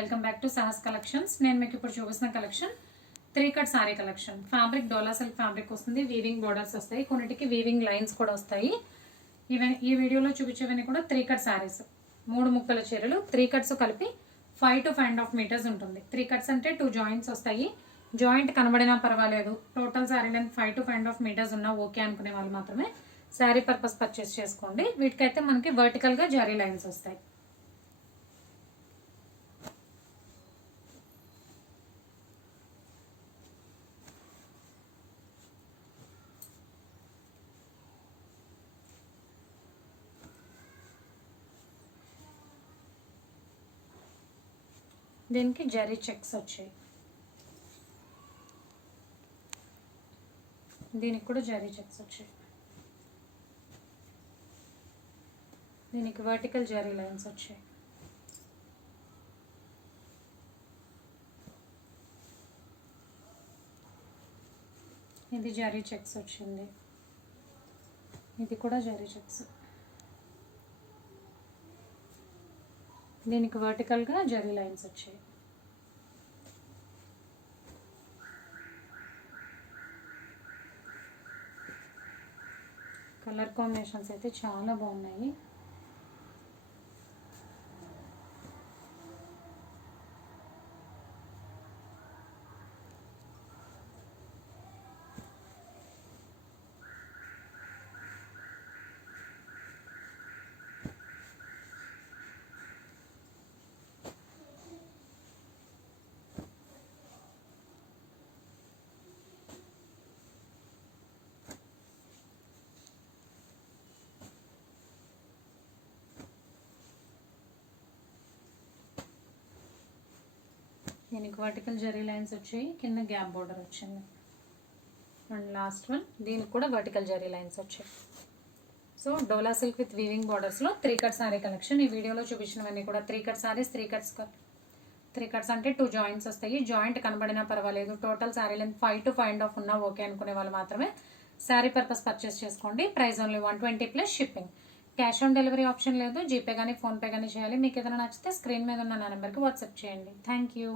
Welcome back to Sahas collections. నేను మీకు ఇప్పుడు చూపిస్తున్న collection 3 cut sari collection. Fabric Dola silk fabric వస్తుంది, వీవింగ్ బోర్డర్స్ వస్తాయి, కొన్నిటికి వీవింగ్ లైన్స్ కూడా వస్తాయి. ఈ వీడియోలో చూపించేవన్నీ కూడా 3 కట్ సారీస్, 3 ముక్కల చీరలు 3 కట్స్ కలిపి 5 to 5.5 meters ఉంటుంది. 3 కట్స్ అంటే 2 జాయింట్స్ వస్తాయి. జాయింట్ కనబడినా పర్వాలేదు, total sorry length 5 to 5.5 meters ఉన్నా ఓకే అనుకునే వాళ్ళు మాత్రమే శారీ పర్పస్ పర్చేస్ చేసుకోండి. వీటికైతే మనకి వర్టికల్గా జరీ లైన్స్ వస్తాయి. దీనికి జరీ చెక్స్ వచ్చాయి, దీనికి కూడా జరీ చెక్స్ వచ్చాయి. దీనికి వర్టికల్ జరీ లైన్స్ వచ్చాయి. ఇది జరీ చెక్స్ వచ్చింది, ఇది కూడా జరీ చెక్స్. దీనికి వర్టికల్గా జరీ లైన్స్ వచ్చాయి. కలర్ కాంబినేషన్స్ అయితే చాలా బాగున్నాయి. దీనికి వర్టికల్ జరీ లైన్స్ వచ్చాయి, కింద గ్యాప్ బోర్డర్ వచ్చింది. అండ్ లాస్ట్ వన్, దీనికి కూడా వర్టికల్ జరీ లైన్స్ వచ్చాయి. So Dola silk with weaving బార్డర్స్లో 3 కట్ సారీ కలెక్షన్. ఈ వీడియోలో చూపించినవన్నీ కూడా 3 కట్ సారీస్. 3 కట్స్ అంటే 2 జాయింట్స్ వస్తాయి. జాయింట్ కనబడినా పర్వాలేదు, టోటల్ సారీ లెంత్ 5 to 5.5 ఉన్నా ఓకే అనుకునే వాళ్ళు మాత్రమే శారీ పర్పస్ పర్చేస్ చేసుకోండి. Price only 120 plus shipping. Cash on delivery option లేదు, జీపే కానీ ఫోన్పే కానీ చేయాలి. మీకు ఏదైనా నచ్చితే స్క్రీన్ మీద ఉన్న నా నెంబర్కి వాట్సాప్ చేయండి. Thank you.